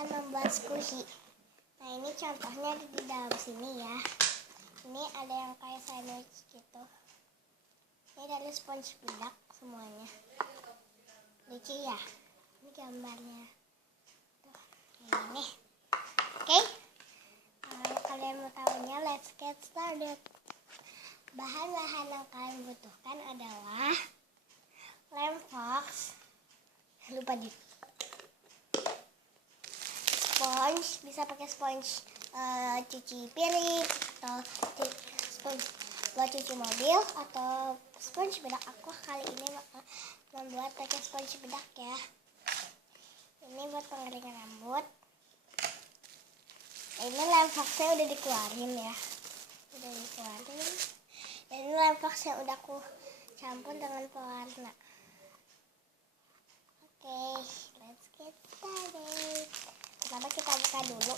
akan membuat squishy. Nah, ini contohnya di dalam sini ya. Ini ada yang kayak sandwich gitu. Ini dari sponge bedak semuanya. Lucu ya? Ini gambarnya. Tuh, ini. Oke. Kalau kalian mau tahunya, let's get started. Bahan-bahan yang kalian butuhkan adalah lem fox. Lupa di sponge, bisa pakai sponge cuci piring atau sponge buat cuci mobil atau sponge bedak. Aku kali ini bakal membuat pakai sponge bedak ya. Ini buat pengeringan rambut. Ini lem foxnya udah dikeluarin ya, dan ini lem fox yang udah aku campur dengan pewarna. Oke, let's get started. Pertama kita buka dulu.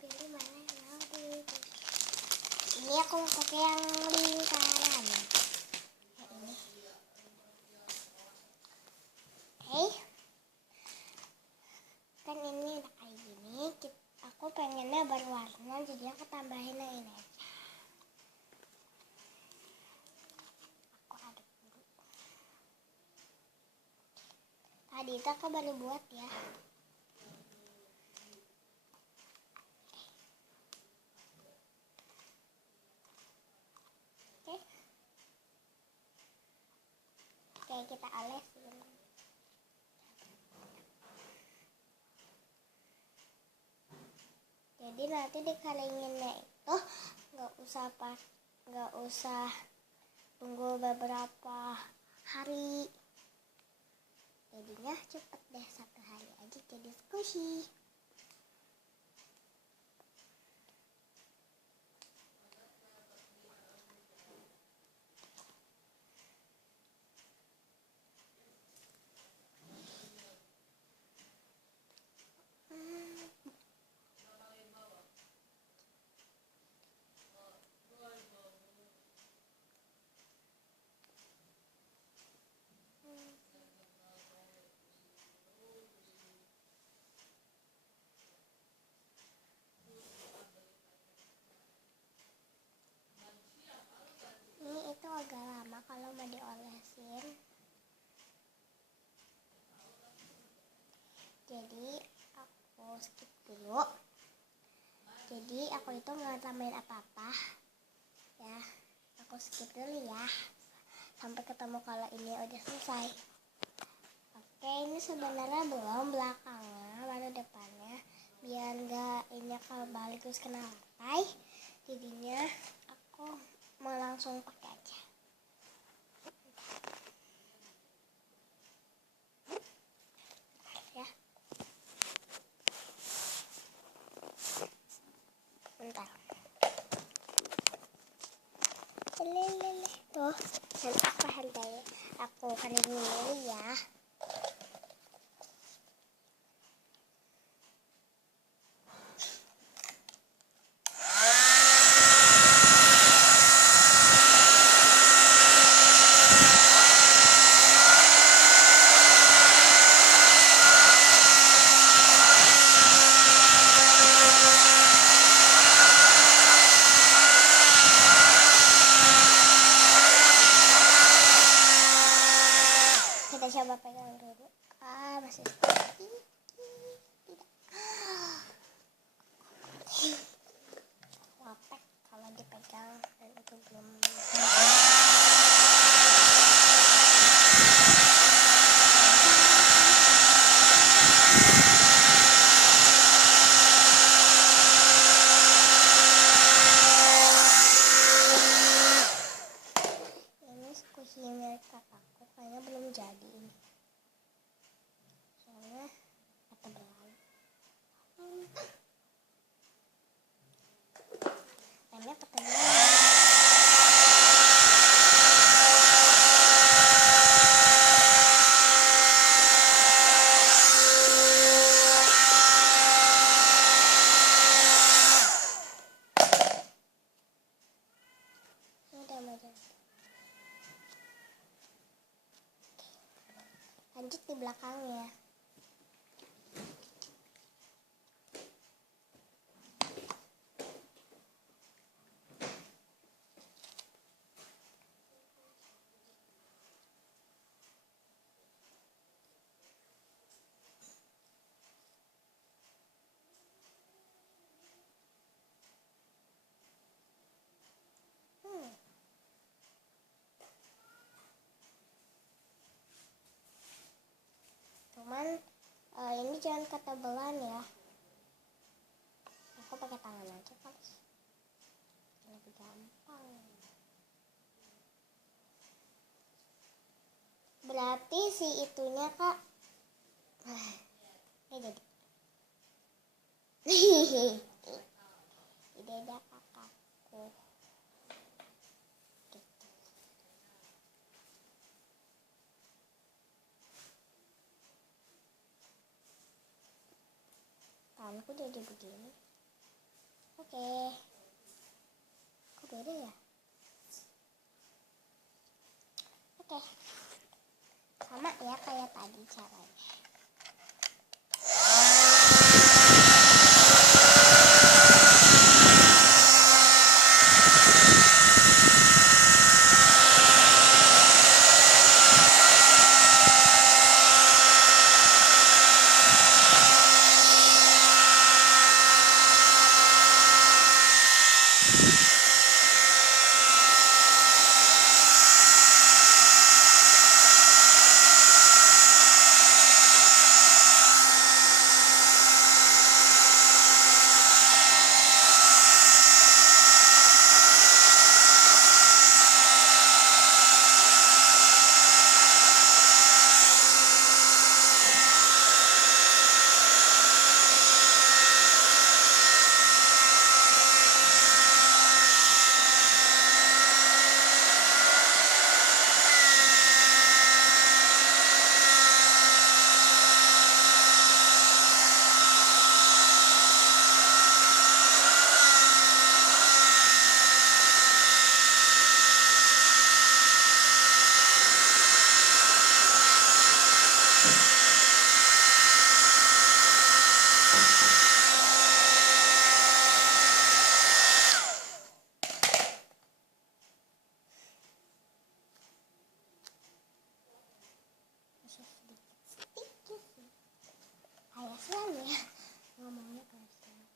Pilih mana yang mau pilih. Ini aku mau pakai yang lingkaran. Kayak ini. Oke. Kan ini udah kayak gini. Aku pengennya berwarna, jadi aku tambahin yang ini aja. Tadi itu aku baru buat ya. Oke, kita oles dulu. Jadi nanti dikeringinnya itu nggak usah tunggu beberapa hari. Jadinya cepet deh, 1 hari aja jadi squishy. Ini itu agak lama kalau mau diolesin. Jadi aku skip dulu. Jadi aku itu nggak tambahin apa-apa ya. Aku skip dulu ya, sampai ketemu kalau ini udah selesai. Oke, ini sebenarnya belum belakangnya, baru depannya. Biar nggak ini kebalik terus kena lantai. Jadinya aku mau langsung pakai aja. Ya. Bentar. Lele tuh, aku keringin dulu ya. Kita coba pegang dulu. Masih sticky. Tidak. Wapek kalau dipegang dan itu belum. Ini squishy milik kakakku, kayaknya belum jadi ini. Soalnya ketebelan. Lemnya ketebelan. Lanjut di belakangnya. Cuman ini jangan ketebelan ya. Aku pakai tangan aja kali, lebih gampang. Berarti si itunya kak, ini jadi ini ada kakakku. Gitu. Tanganku jadi begini. Oke. Kok beda ya? Oke. Sama ya kayak tadi caranya. Ayah selalu ya ngomongnya kalau selalu.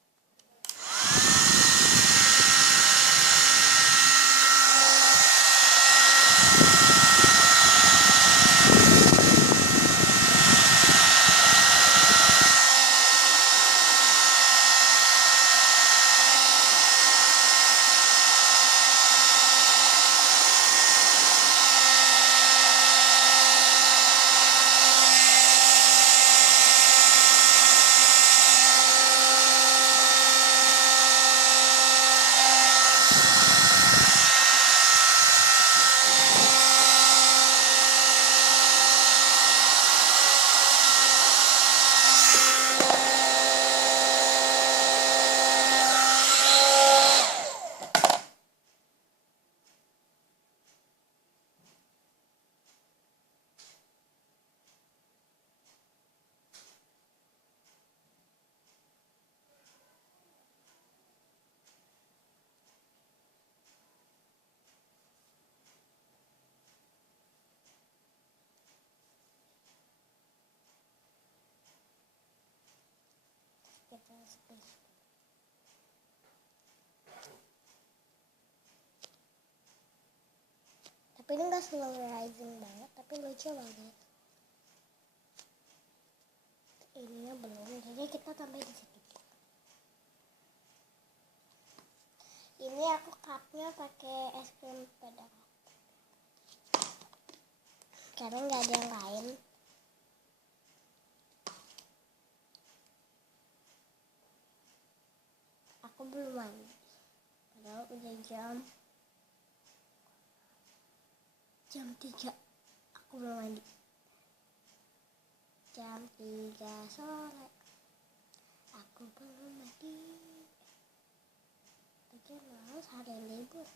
Kita seperti tapi ini nggak slow rising banget, tapi lucu banget. Ininya belum, jadi kita tambahin sedikit. Ini aku cupnya pakai es krim pada karena nggak ada yang lain. Aku belum mandi, padahal udah jam 3. Aku belum mandi. Jam 3 sore. Aku belum mandi. Pikir males hari libur.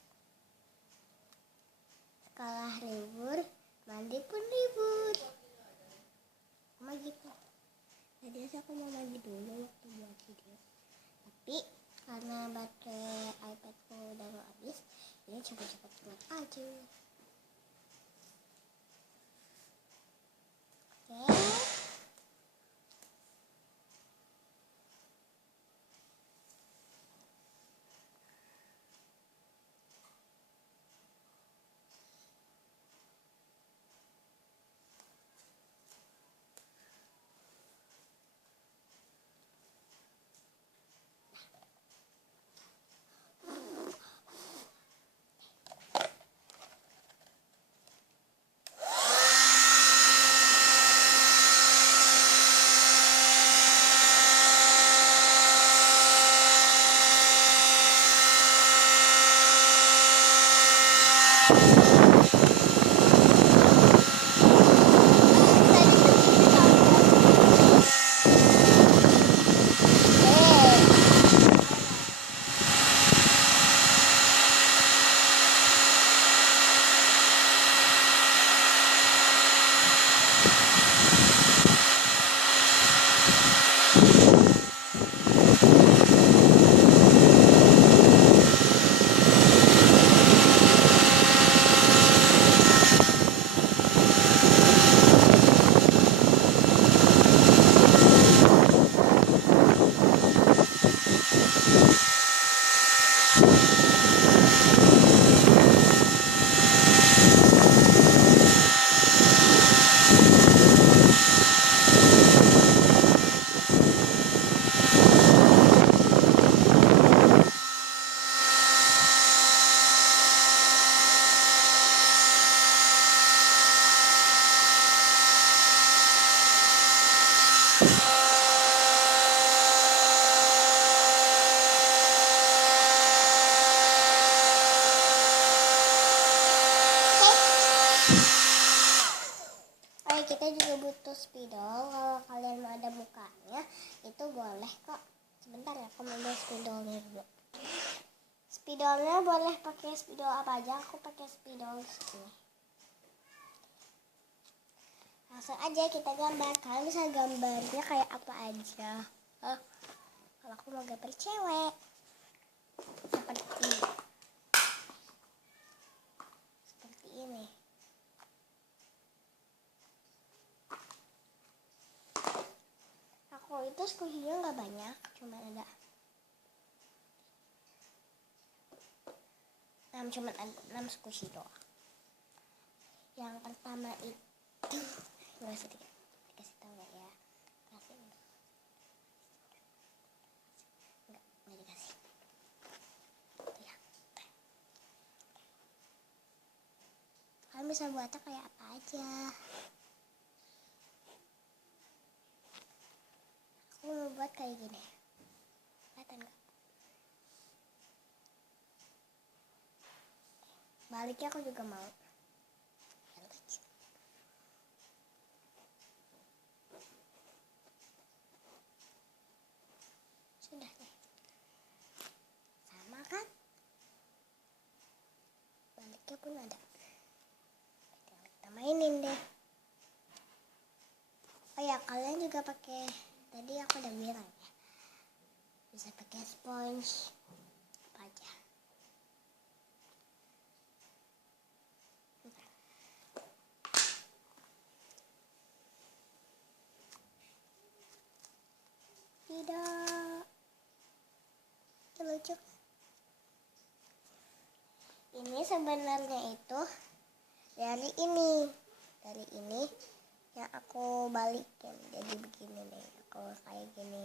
Sekolah libur, mandi pun libur. sih aku mau mandi dulu waktu buat video, tapi karena baterai iPadku udah mau habis, ini cepet-cepet buat aja. Oke. Kita juga butuh spidol. Kalau kalian mau ada mukanya itu boleh kok. Sebentar ya, aku mau ambil spidolnya dulu. Spidolnya boleh pakai spidol apa aja, aku pakai spidol ini. Langsung aja kita gambar. Kalian bisa gambarnya kayak apa aja. Kalau aku mau gambar cewek seperti ini. Aku itu squishy-nya nggak banyak, cuma ada 6 squishy doang. Yang pertama itu nggak usah dikasih tahu ya, kasih nggak dikasih ya. Kalian bisa buatnya kayak apa aja. Aku mau buat kayak gini, kelihatan nggak? Baliknya aku juga mau. Sudah deh, sama kan? Baliknya pun ada. Kita mainin deh. Oh ya, kalian juga pakai, tadi aku udah bilang ya, bisa pakai sponge apa aja. Tidak lucu. Ini sebenarnya itu dari ini yang aku balikin jadi begini deh. Aku kayak gini,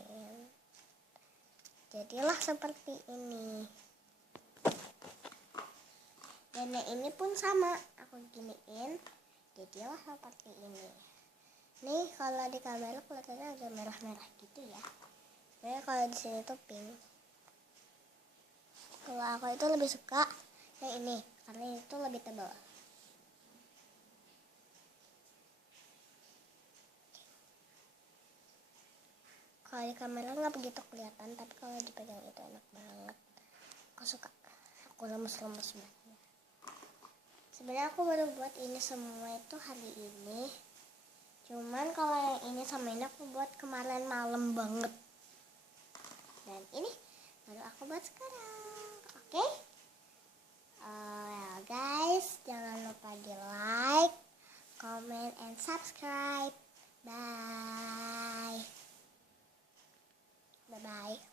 jadilah seperti ini. Dan yang ini pun sama, aku giniin jadilah seperti ini. Nih kalau di kamera kelihatannya agak merah-merah gitu ya. Sebenarnya kalau di sini tuh pink. Kalau aku itu lebih suka yang ini karena itu lebih tebal. Kalau di kamera nggak begitu kelihatan, tapi kalau dipegang itu enak banget. Aku suka. Aku lemes-lemes banget. Sebenarnya aku baru buat ini semua itu hari ini. Cuman kalau yang ini sama ini aku buat kemarin malam banget. Dan ini baru aku buat sekarang. Oke? Guys, jangan lupa di like, comment, and subscribe. Bye. Bye-bye.